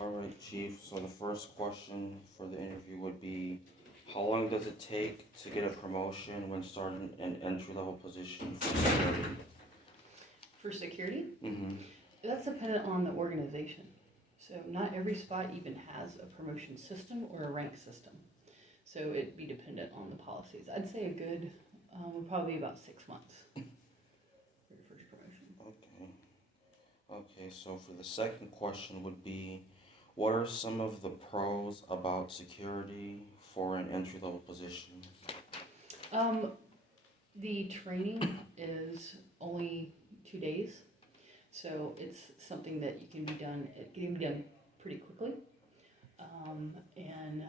All right, Chief. So the first question for the interview would be, how long does it take to get a promotion when starting an entry-level position for security? For security, Mm-hmm. that's dependent on the organization. So not every spot even has a promotion system or a rank system. So it'd be dependent on the policies. I'd say a good would probably be about 6 months for your first promotion. Okay. Okay, so for the second question would be, what are some of the pros about security for an entry-level position? Um, the training is only 2 days, so it's something that you can be done. It can be done pretty quickly, and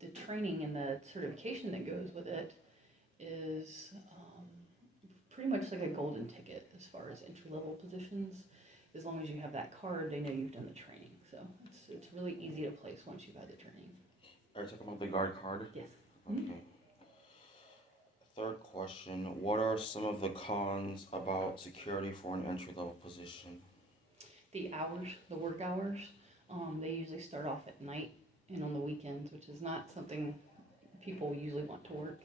the training and the certification that goes with it is pretty much like a golden ticket as far as entry level positions. As long as you have that card, they know you've done the training. So it's really easy to place once you've had the training. Are you talking about the guard card? Yes. Okay. Third question, what are some of the cons about security for an entry-level position? The hours, the work hours, they usually start off at night and on the weekends, which is not something people usually want to work.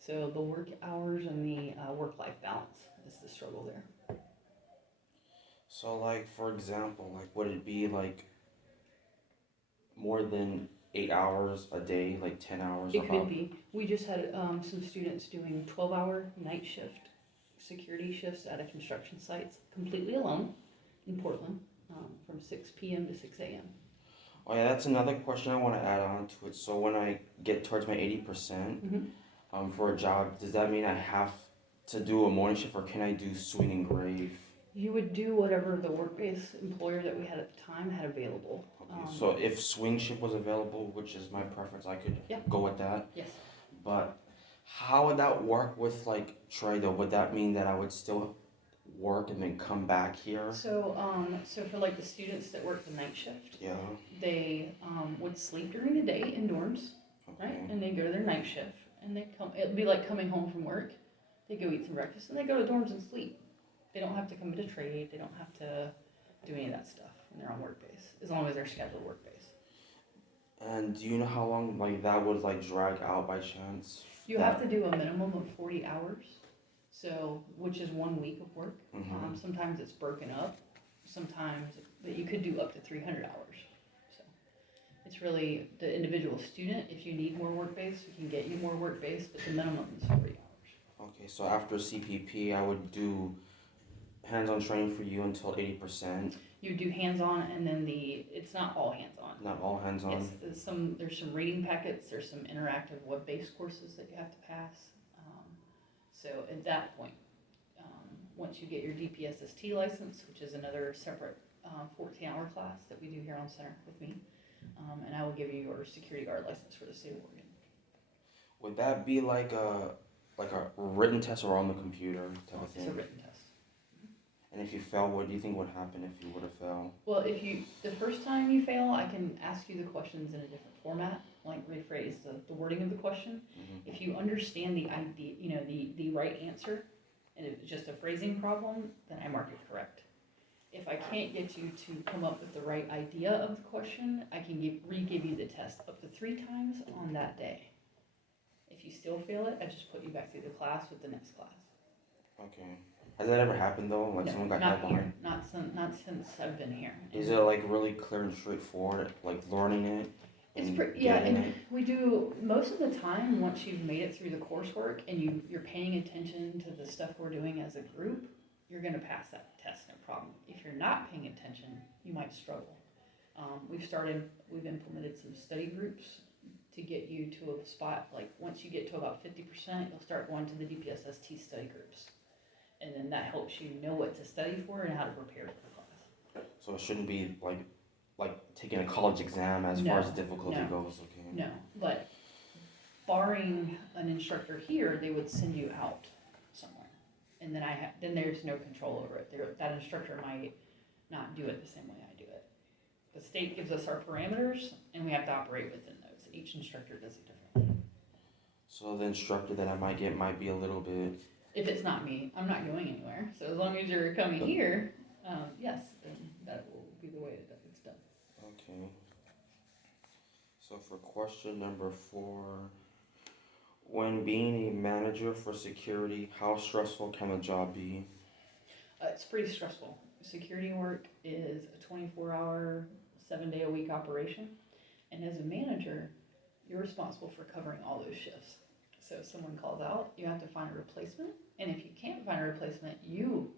So the work hours and the work-life balance is the struggle there. So, like, for example, like, would it be like more than 8 hours a day, like 10 hours? It could be. We just had some students doing 12-hour night shift security shifts at a construction site, completely alone in Portland, from 6 p.m. to 6 a.m. Oh yeah, that's another question I want to add on to it. So when I get towards my 80%, for a job, does that mean I have to do a morning shift or can I do swing and grave? You would do whatever the work-based employer that we had at the time had available. Okay, so if swing shift was available, which is my preference, I could go with that. Yes. But how would that work with like Trado? Would that mean that I would still work and then come back here? So for like the students that work the night shift, Yeah. they would sleep during the day in dorms, Okay. right? And they go to their night shift, and they come. It'd be like coming home from work. They go eat some breakfast, and they go to dorms and sleep. They don't have to come to trade. They don't have to do any of that stuff when they're on work base, as long as they're scheduled work base. And do you know how long like that would like drag out by chance? You have to do a minimum of 40 hours, so which is 1 week of work. Sometimes it's broken up. Sometimes but you could do up to 300 hours. So it's really the individual student. If you need more work base, we can get you more work base, but the minimum is 40 hours. Okay, so after CPP, I would do hands-on training for you until 80%. You do hands-on, and then it's not all hands-on. Not all hands-on. Yes, there's some reading packets. There's some interactive web-based courses that you have to pass. So at that point, once you get your DPSST license, which is another separate 14-hour class that we do here on center with me, and I will give you your security guard license for the state of Oregon. Would that be like a written test or on the computer type of thing? It's a written test. And if you fail, what do you think would happen if you were to fail? Well, the first time you fail, I can ask you the questions in a different format, like rephrase the wording of the question. If you understand the idea, the right answer, and if it's just a phrasing problem, then I mark it correct. If I can't get you to come up with the right idea of the question, I can re-give you the test up to 3 times on that day. If you still fail it, I just put you back through the class with the next class. Okay. Has that ever happened though? Like No, someone got not held here. on? Not since I've been here. Is it like really clear and straightforward, like learning it? It's and we do most of the time. Once you've made it through the coursework and you're paying attention to the stuff we're doing as a group, you're going to pass that test, no problem. If you're not paying attention, you might struggle. We've implemented some study groups to get you to a spot, like once you get to about 50%, you'll start going to the DPSST study groups. And then that helps you know what to study for and how to prepare for the class. So it shouldn't be like taking a college exam as far as difficulty goes, okay? No, but barring an instructor here, they would send you out somewhere. And then then there's no control over it. That instructor might not do it the same way I do it. The state gives us our parameters, and we have to operate within those. Each instructor does it differently. So the instructor that I might get might be a little bit... If it's not me, I'm not going anywhere. So as long as you're coming here, yes, then that will be the way that it's done. Okay. So for question number 4, when being a manager for security, how stressful can the job be? It's pretty stressful. Security work is a 24-hour, 7-day-a-week operation. And as a manager, you're responsible for covering all those shifts. So if someone calls out, you have to find a replacement. And if you can't find a replacement, you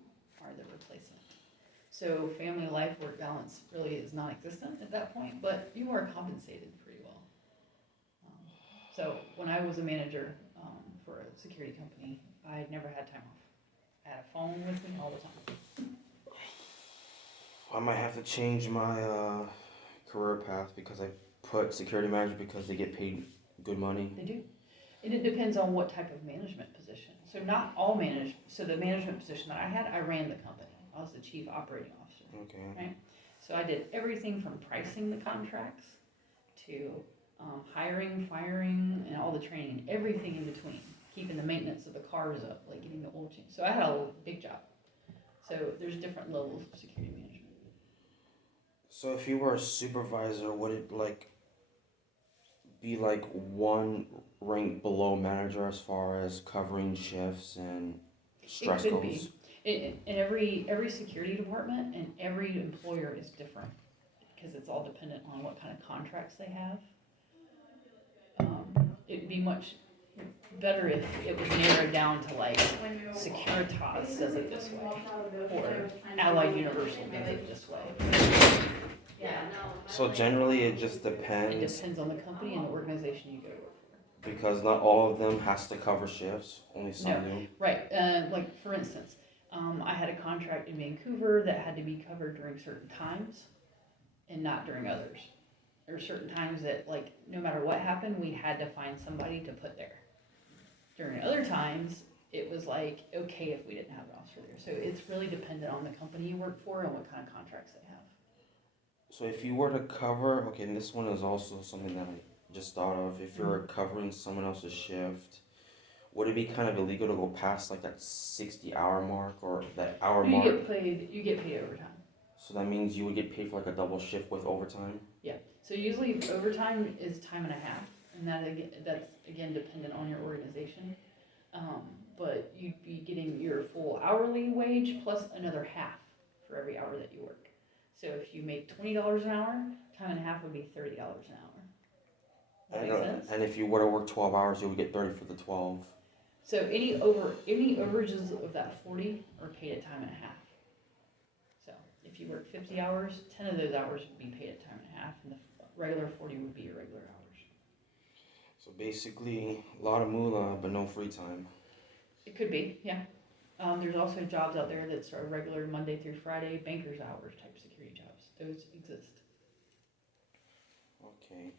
are the replacement. So family life work balance really is non-existent at that point, but you are compensated pretty well. So when I was a manager for a security company, I never had time off. I had a phone with me all the time. I might have to change my career path because I put security manager because they get paid good money. They do. And it depends on what type of management position. So not all so the management position that I had, I ran the company. I was the chief operating officer. Okay. Right? So I did everything from pricing the contracts to hiring, firing, and all the training, everything in between. Keeping the maintenance of the cars up, like getting the oil change. So I had a big job. So there's different levels of security management. So if you were a supervisor, would it be like one rank below manager as far as covering shifts and stress It could goes? be. And every security department and every employer is different because it's all dependent on what kind of contracts they have. It'd be much better if it was narrowed down to like Securitas does it this way or Allied Universal does it this way. So generally it just It depends depends on the company and the organization you go to work for. because not all of them has to cover shifts, only some No. do. Right, like for instance, I had a contract in Vancouver that had to be covered during certain times and not during others. There were certain times that like no matter what happened, we had to find somebody to put there. During other times, it was like okay if we didn't have an officer there. So it's really dependent on the company you work for and what kind of contracts they have. So if you were to cover, okay, and this one is also something that I just thought of. If you're covering someone else's shift, would it be kind of illegal to go past like that 60-hour mark or that hour mark? You get paid overtime. So that means you would get paid for like a double shift with overtime? Yeah, so usually overtime is time and a half, and that's again dependent on your organization. But you'd be getting your full hourly wage plus another half for every hour that you work. So if you make $20 an hour, time and a half would be $30 an hour. That makes sense? And if you were to work 12 hours, you would get 30 for the 12. So any overages of that 40 are paid at time and a half. So if you work 50 hours, 10 of those hours would be paid at time and a half, and the regular 40 would be your regular hours. So basically, a lot of moolah, but no free time. It could be, yeah. There's also jobs out there that are regular Monday through Friday, banker's hours type security jobs. Those exist. Okay.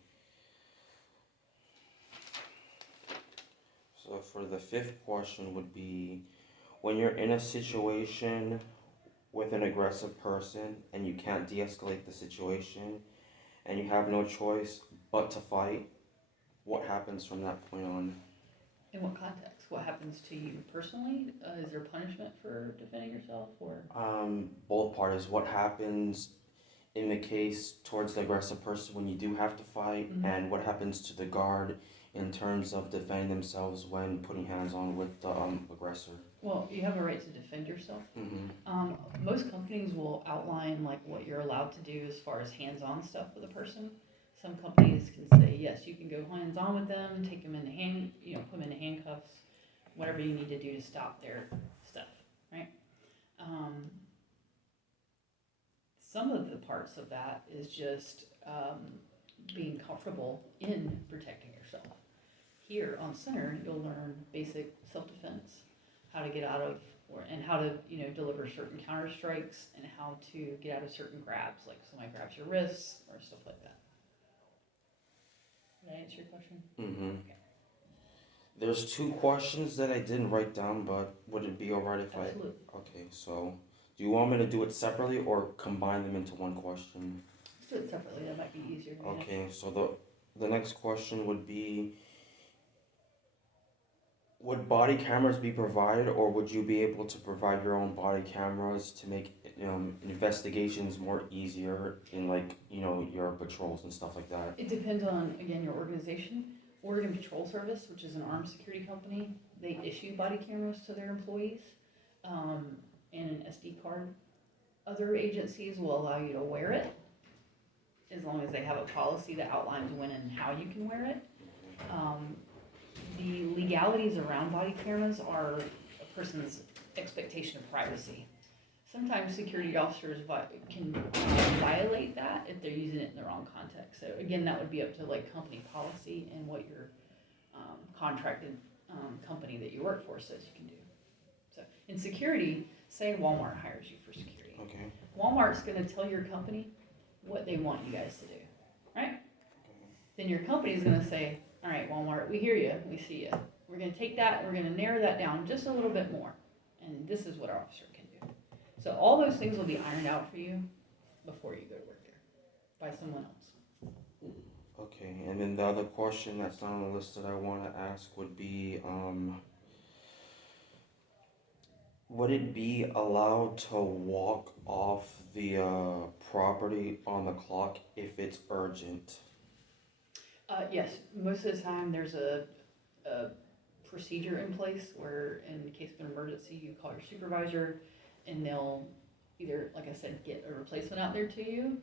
So for the 5th question would be, when you're in a situation with an aggressive person and you can't de-escalate the situation and you have no choice but to fight, what happens from that point on? In what context? What happens to you personally? Is there punishment for defending yourself, or? Both parties. What happens in the case towards the aggressive person when you do have to fight, and what happens to the guard in terms of defending themselves when putting hands on with the aggressor? Well, you have a right to defend yourself. Most companies will outline like what you're allowed to do as far as hands-on stuff with a person. Some companies can say yes, you can go hands-on with them, take them in put them in handcuffs, whatever you need to do to stop their stuff, right? Some of the parts of that is just being comfortable in protecting yourself. Here on center, you'll learn basic self-defense, how to get out of, and how to deliver certain counter strikes, and how to get out of certain grabs, like somebody grabs your wrists or stuff like that. Did I answer your question? Okay. There's 2 questions that I didn't write down, but would it be alright if Absolutely. Okay, so do you want me to do it separately or combine them into one question? Let's do it separately. That might be easier to manage. Okay, so the next question would be, would body cameras be provided, or would you be able to provide your own body cameras to make investigations more easier in like your patrols and stuff like that? It depends on, again, your organization. Oregon Patrol Service, which is an armed security company, they issue body cameras to their employees, and an SD card. Other agencies will allow you to wear it, as long as they have a policy that outlines when and how you can wear it. The legalities around body cameras are a person's expectation of privacy. Sometimes security officers can violate that if they're using it in the wrong context. So again, that would be up to like company policy and what your contracted company that you work for says you can do. So in security, say Walmart hires you for security. Okay. Walmart's gonna tell your company what they want you guys to do, right? Then your company's gonna say, all right, Walmart, we hear you, we see you. We're gonna take that, we're gonna narrow that down just a little bit more, and this is what our officer can do. So all those things will be ironed out for you before you go to work there by someone else. Okay, and then the other question that's not on the list that I want to ask would be, would it be allowed to walk off the property on the clock if it's urgent? Yes, most of the time there's a procedure in place where in the case of an emergency, you call your supervisor and they'll either, like I said, get a replacement out there to you.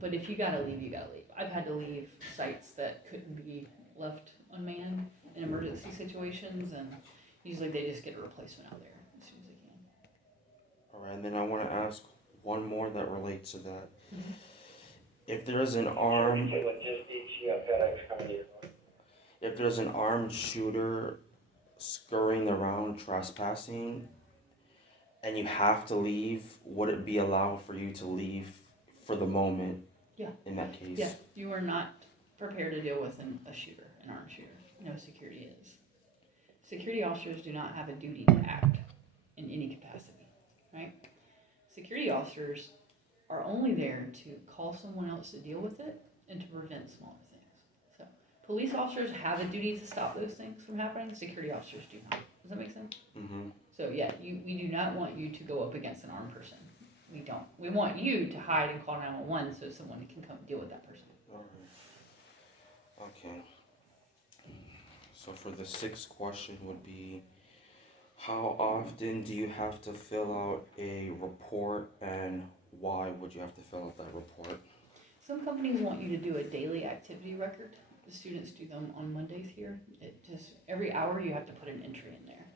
But if you gotta leave, you gotta leave. I've had to leave sites that couldn't be left unmanned in emergency situations, and usually they just get a replacement out there as soon as they can. All right, and then I want to ask one more that relates to that. Mhm. If there's an armed, if there's an armed shooter scurrying around trespassing, and you have to leave, would it be allowed for you to leave for the moment? Yeah. In that case. Yeah, you are not prepared to deal with a shooter, an armed shooter. No security is. Security officers do not have a duty to act in any capacity, right? Security officers are only there to call someone else to deal with it and to prevent smaller things. So police officers have a duty to stop those things from happening. Security officers do not. Does that make sense? Mm-hmm. So yeah, we do not want you to go up against an armed person. We don't. We want you to hide and call 911 so someone can come deal with that person. Okay. So for the sixth question would be, how often do you have to fill out a report, and why would you have to fill out that report? Some companies want you to do a daily activity record. The students do them on Mondays here. It just, every hour you have to put an entry in there.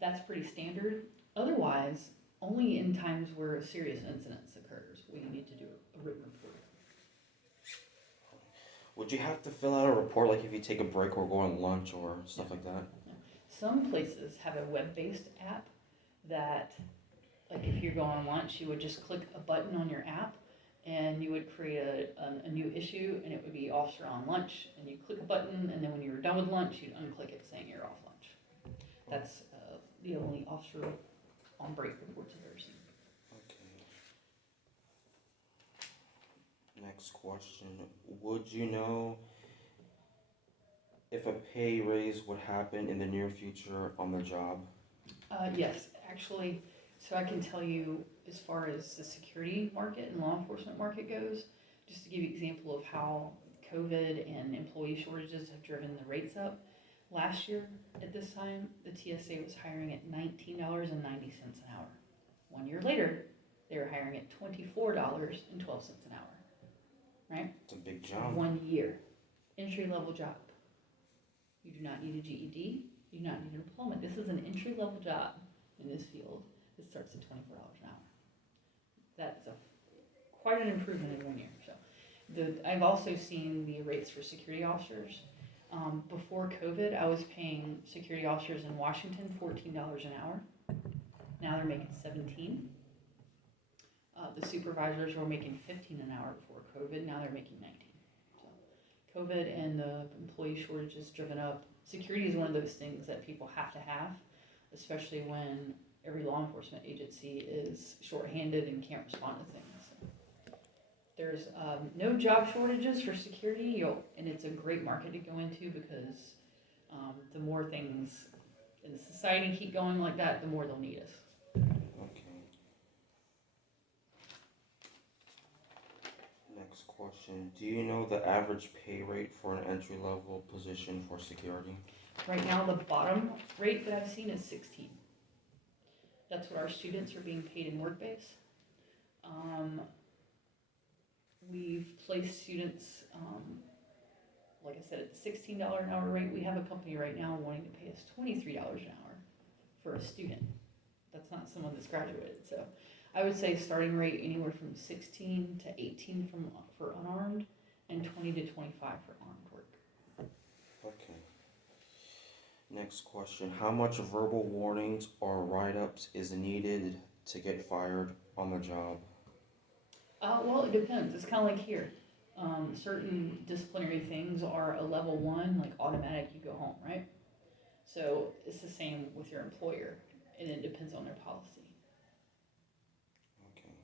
That's pretty standard. Otherwise, only in times where a serious incident occurs will you need to do a written report. Would you have to fill out a report like if you take a break or go on lunch or stuff like that? Some places have a web-based app that, like if you're going on lunch, you would just click a button on your app and you would create a new issue, and it would be officer on lunch, and you click a button, and then when you were done with lunch, you'd unclick it saying you're off lunch. That's the only officer on break reports I've ever seen. Okay. Next question. Would you know if a pay raise would happen in the near future on the job? Yes, actually, so I can tell you as far as the security market and law enforcement market goes, just to give you an example of how COVID and employee shortages have driven the rates up. Last year at this time, the TSA was hiring at $19.90 an hour. 1 year later, they were hiring at $24.12 an hour, right? It's a big job. 1 year, entry level job. You do not need a GED, you do not need a diploma. This is an entry level job in this field. It starts at $24 an hour. That's quite an improvement in 1 year. So I've also seen the rates for security officers. Before COVID, I was paying security officers in Washington $14 an hour. Now they're making $17. The supervisors were making $15 an hour before COVID. Now they're making $19. So COVID and the employee shortages driven up. Security is one of those things that people have to have, especially when every law enforcement agency is shorthanded and can't respond to things. There's no job shortages for security, and it's a great market to go into because The more things in society keep going like that, the more they'll need us. Okay. Next question. Do you know the average pay rate for an entry level position for security? Right now, the bottom rate that I've seen is 16. That's what our students are being paid in Workbase. We've placed students, like I said, at the $16 an hour rate. We have a company right now wanting to pay us $23 an hour for a student. That's not someone that's graduated. So I would say starting rate anywhere from 16 to 18 for unarmed, and 20 to 25 for armed work. Okay. Next question. How much verbal warnings or write-ups is needed to get fired on the job? Well, it depends. It's kind of like here. Certain disciplinary things are a level 1, like automatic, you go home, right? So it's the same with your employer, and it depends on their policy. Okay.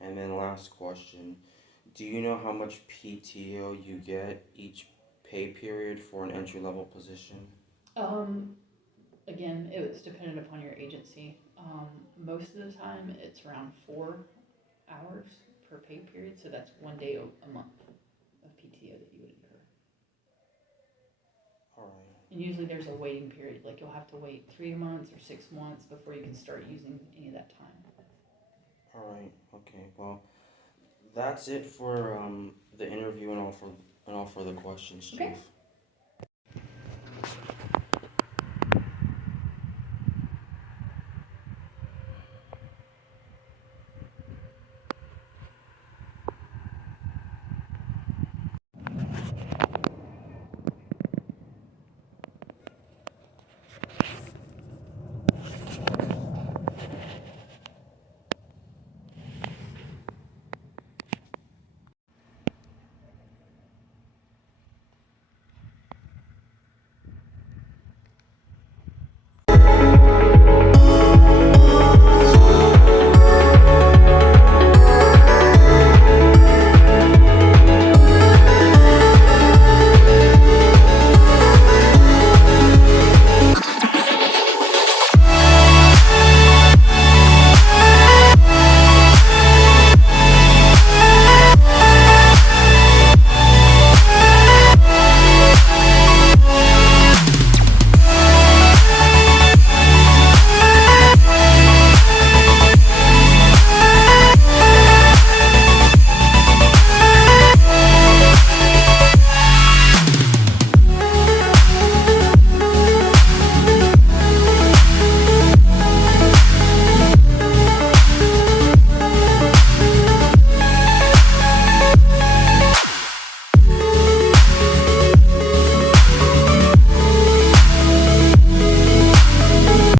And then last question. Do you know how much PTO you get each pay period for an entry level position? Again, it's dependent upon your agency. Most of the time, it's around 4 hours per pay period, so that's 1 day a month of PTO that you would incur. All right. And usually there's a waiting period, like you'll have to wait 3 months or 6 months before you can start using any of that time. All right. Okay. Well, that's it for the interview and all for the questions, Chief. Okay.